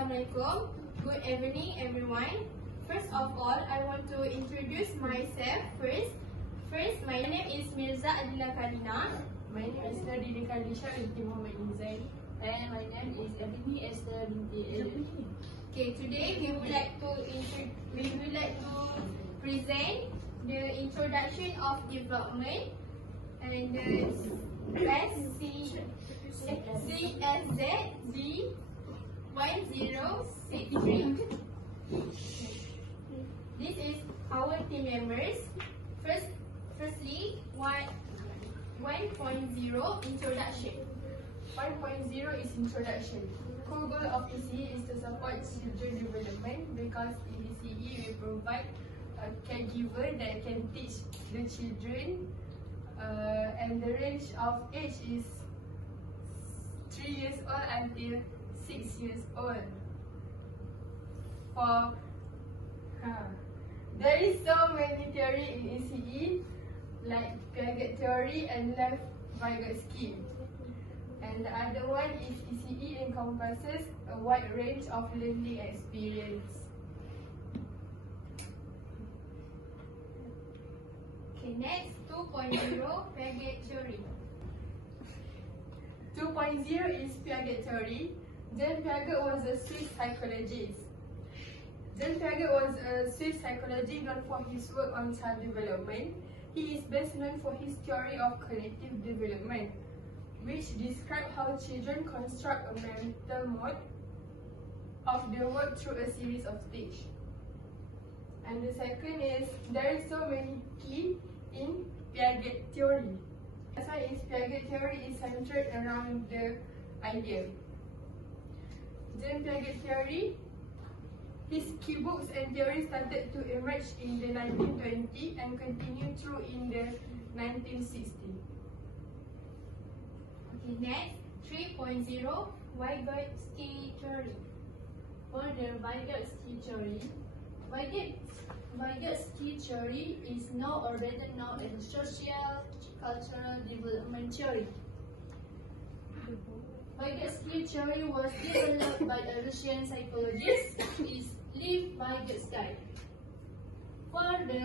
Assalamualaikum. Good evening, everyone. First of all, I want to introduce myself first. My name is Mirza Adila Karina. My name is Nadine Kalisha binti Muhammad Izzain. And my name is Ebony Esther binti Eli. Okay, today we would like to present the introduction of development and the CSZD 1063. This is our team members. Firstly, 1.0 introduction. 1.0 is introduction. Core goal of ECE is to support children development because in ECE we provide a caregiver that can teach the children and the range of age is 3 years old until 6 years old. There is so many theory in ECE like Piaget theory and Lev-Vygotsky. And the other one is ECE encompasses a wide range of learning experience. Okay, next 2.0 Piaget theory. 2.0 is Piaget theory. Jean Piaget was a Swiss psychologist. Jean Piaget was a Swiss psychologist known for his work on child development. He is best known for his theory of cognitive development, which describes how children construct a mental mode of their work through a series of stages. And the second is, there is so many key in Piaget theory. That's why Piaget theory is centered around the idea. Jean Piaget theory, his key books and theories started to emerge in the 1920s and continued through in the 1960s. Okay, next 3.0 Vygotsky theory. For the Vygotsky theory, Vygotsky theory is now or better known as social cultural development theory. Vygotsky theory was developed by a Russian psychologist, Lev Vygotsky. For the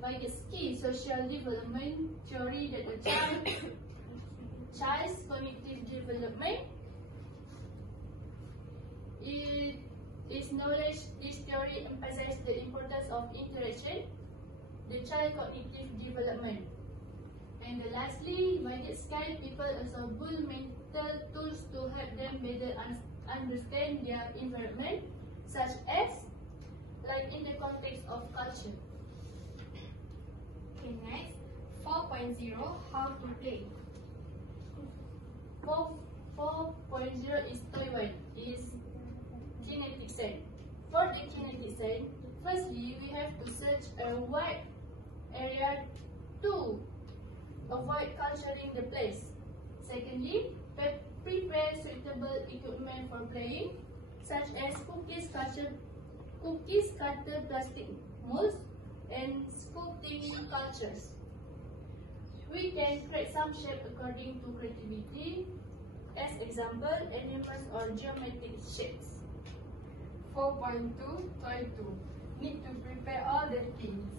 Vygotsky social development theory, that the child's cognitive development is knowledge. This theory emphasizes the importance of interaction, the child cognitive development. And lastly, Vygotsky people also build mental tools to help them better understand their environment, such as like in the context of culture. Okay, next 4.0 how to play. 4.0 is Taiwan, is kinetic sense. For the kinetic sense, firstly we have to search a wide area to avoid culturing the place. Secondly, prepare suitable equipment for playing, such as cookies cutter plastic molds, and sculpting cultures. We can create some shape according to creativity, as example, animals or geometric shapes. 4.2 Toy 2. Need to prepare all the things.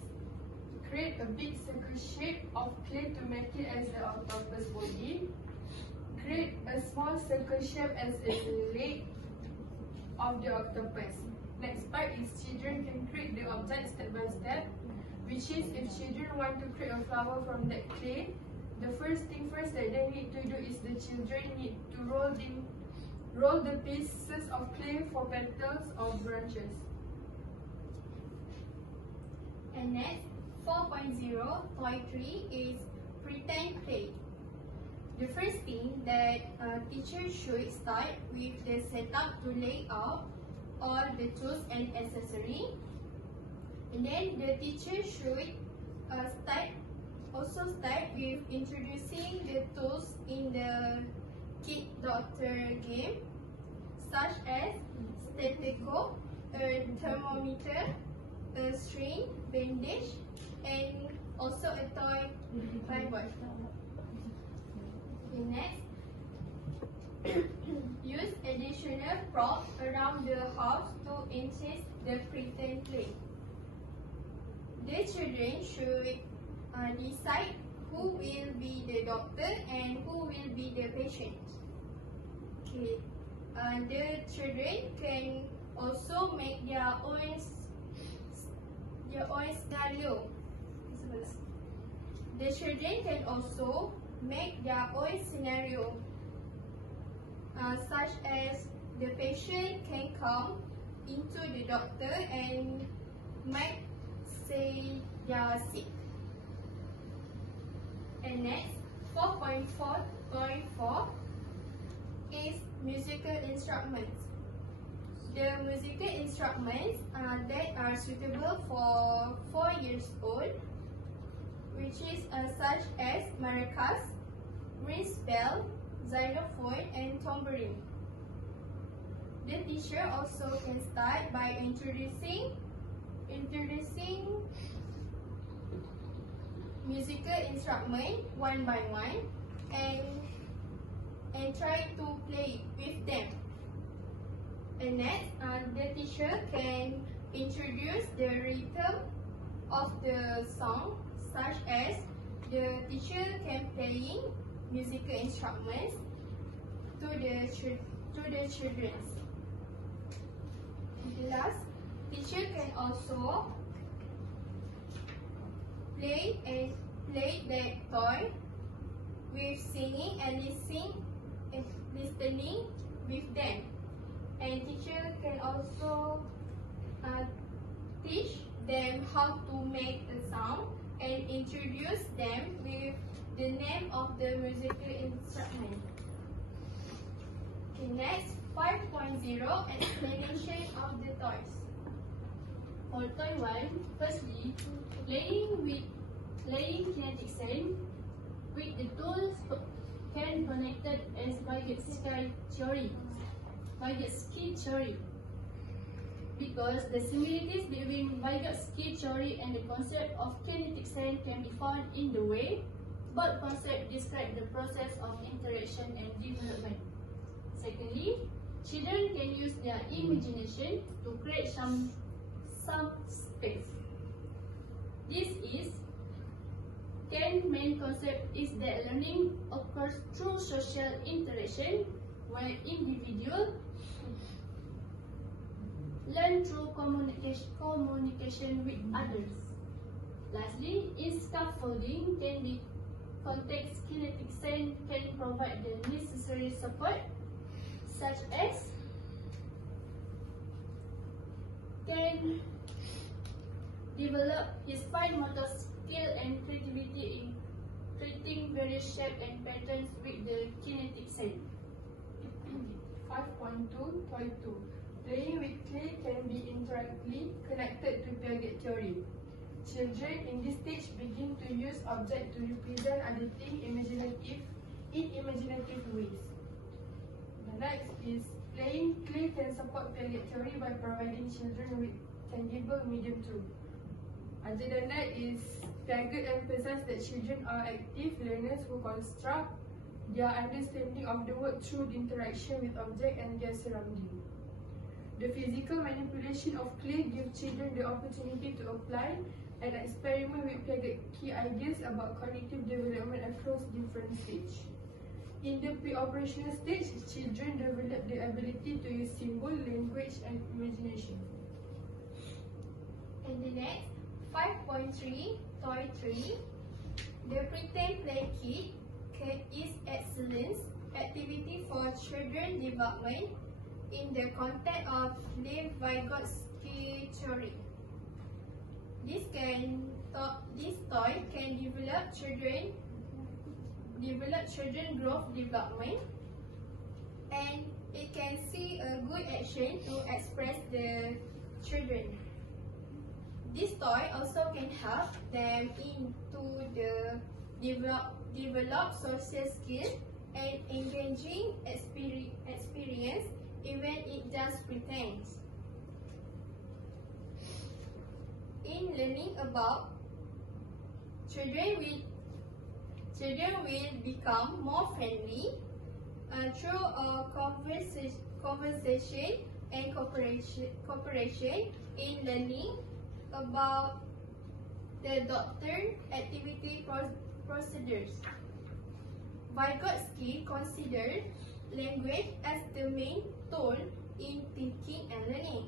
Create a big circle shape of clay to make it as the octopus body. Create a small circle shape as a leg of the octopus. Next part is children can create the object step by step, which is if children want to create a flower from that clay, the first thing first that they need to do is the children need to roll the pieces of clay for petals or branches. And next 4.0 Toy 3 is pretend play. The first thing that teacher should start with the setup to lay out all the tools and accessory, and then the teacher should start with introducing the tools in the Kid Doctor game, such as stethoscope, a thermometer, a string, bandage, and also a toy Bible. Okay, next use additional props around the house to enhance the pretend play. The children should decide who will be the doctor and who will be the patient. Okay. The children can also make their own scenario. The children can also make their own scenario, such as the patient can come into the doctor and might say they are sick. And next, 4.4.4 is musical instruments. The musical instruments that are suitable for 4 years old, which is such as maracas, rinse bell, xylophone, and tambourine. The teacher also can start by introducing musical instrument one by one and try to play with them. And next, the teacher can introduce the rhythm of the song, such as the teacher can playing musical instruments to the children. Last, teacher can also play that toy with singing and listening with them. And teacher can also teach them how to make a sound and introduce them with the name of the musical instrument. Okay, next, 5.0 explanation of the toys. For toy 1, firstly, playing kinetic sand with the tools can connected as Vygotsky theory. Because the similarities between Vygotsky theory and the concept of kinetic sand can be found in the way both concepts describe the process of interaction and development. Secondly, children can use their imagination to create some space. This is Ken's main concept is that learning occurs through social interaction, where individuals learn through communication with others. Lastly, in scaffolding can be context kinetic sand can provide the necessary support, such as can develop his fine motor skill and creativity in creating various shapes and patterns with the kinetic sand. 5.2.2 Playing with clay can be indirectly connected to Piaget theory. Children in this stage begin to use objects to represent other things in imaginative ways. The next is playing clay can support Piaget theory by providing children with tangible medium too. Under the net is Piaget emphasizes that children are active learners who construct their understanding of the world through the interaction with objects and their surroundings. The physical manipulation of clay gives children the opportunity to apply and experiment with Piaget's key ideas about cognitive development across different stages. In the pre-operational stage, children develop the ability to use symbol, language, and imagination. And the next, 5.3, Toy 3. The Pretend Play Kit is excellent activity for children development in the context of Lev Vygotsky theory. This toy can develop children growth development, and it can see a good action to express the children. This toy also can help them into the develop social skills and engaging experience, even it just pretends. In learning about, children will become more friendly, through conversation and cooperation in learning about the doctrine activity procedures. Vygotsky considered language as the main tool in thinking and learning.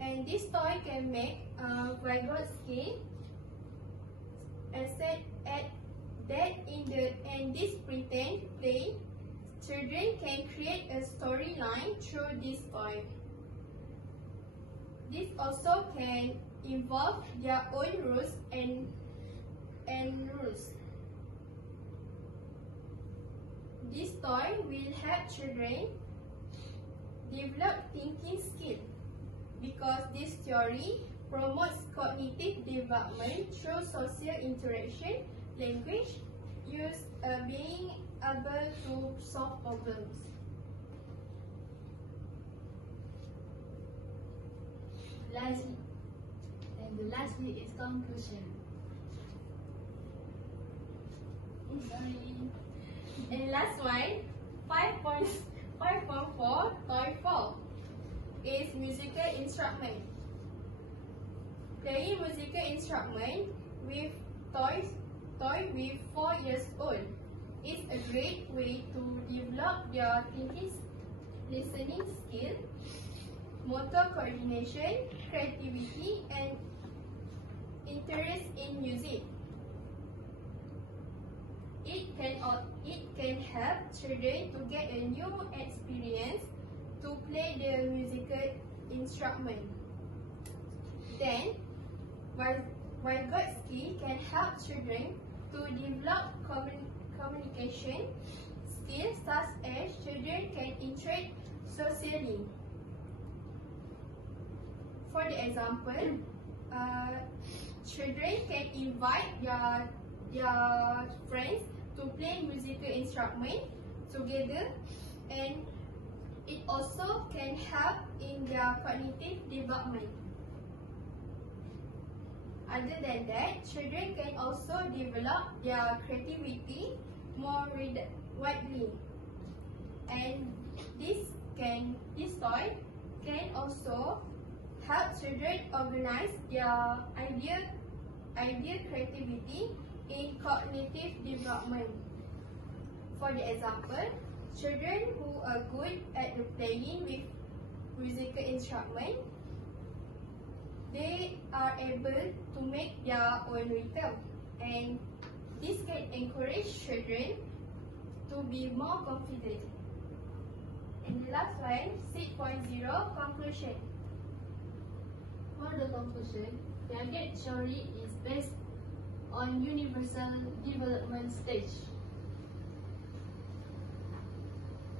And this toy can make Vygotsky said that in this pretend play, children can create a storyline through this toy. This also can involve their own rules and rules. This toy will help children develop thinking skills because this theory promotes cognitive development through social interaction, language use, being able to solve problems. Lastly is conclusion. And last one, 5.4 toy 4 is musical instrument. Playing musical instrument with toy with 4 years old is a great way to develop their thinking, listening skill, motor coordination, creativity, and interest in music. It can help children to get a new experience to play the musical instrument. Then, Vygotsky can help children to develop communication skills such as children can interact socially. For the example, children can invite their friends to play musical instrument together, and it also can help in their cognitive development. Other than that, children can also develop their creativity more widely, and this toy can also help children organize their idea creativity in cognitive development. For the example, children who are good at playing with musical instrument, they are able to make their own rhythm, and this can encourage children to be more confident. And the last one, 6.0 conclusion. For the conclusion, Piaget theory is based on universal development stage.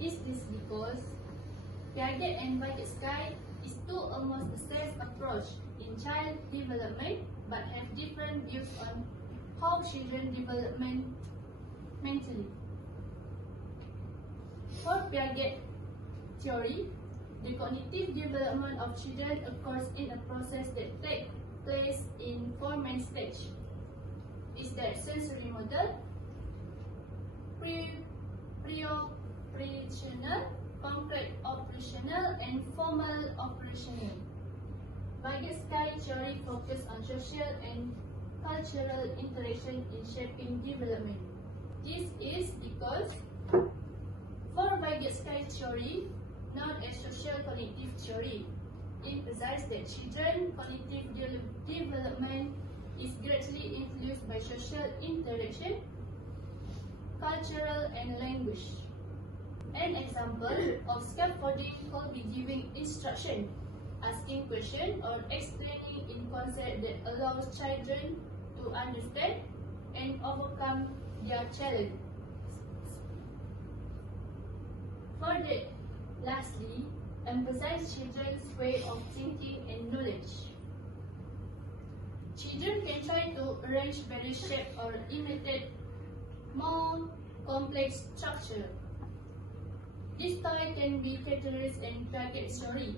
Is this because Piaget and Vygotsky is two almost the same approach in child development but have different views on how children develop mentally. For Piaget theory, the cognitive development of children occurs in a process that takes place in 4 main stages. Is there sensory motor, pre-operational, concrete operational, and formal operational. Vygotsky theory focuses on social and cultural interaction in shaping development. This is because for Vygotsky theory, known as social cognitive theory, emphasizes that children's cognitive development is greatly influenced by social interaction, cultural, and language. An example of scaffolding could be giving instruction, asking questions, or explaining in concept that allows children to understand and overcome their challenge. Lastly, emphasize children's way of thinking and knowledge. Children can try to arrange various shapes or imitate more complex structure. This toy can be categorized in Piaget theory.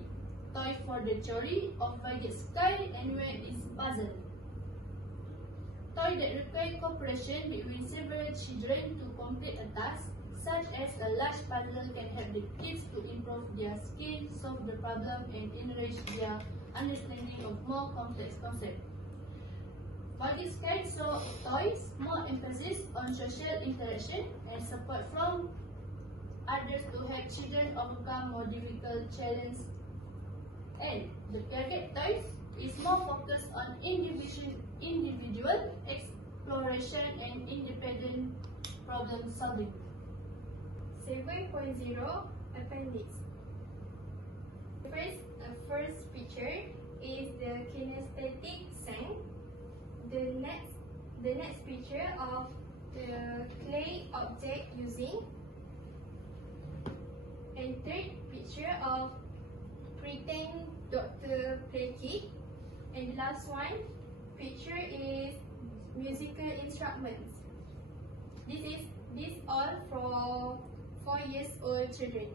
Toy for the theory of Vygotsky and where is puzzle. toy that require cooperation between several children to complete a task, such as a large puzzle, can help the kids to improve their skill, solve the problem, and enrich their understanding of more complex concepts. Body Sky saw toys more emphasis on social interaction and support from others to help children overcome more difficult challenges. And the Piaget toys is more focused on individual exploration and independent problem solving. 7.0 Appendix. First feature is the kinesthetic sense. The next feature of the clay object using, and third picture of pretend Dr. Play Kit, and the last one picture is musical instruments. This all for 4 years old children.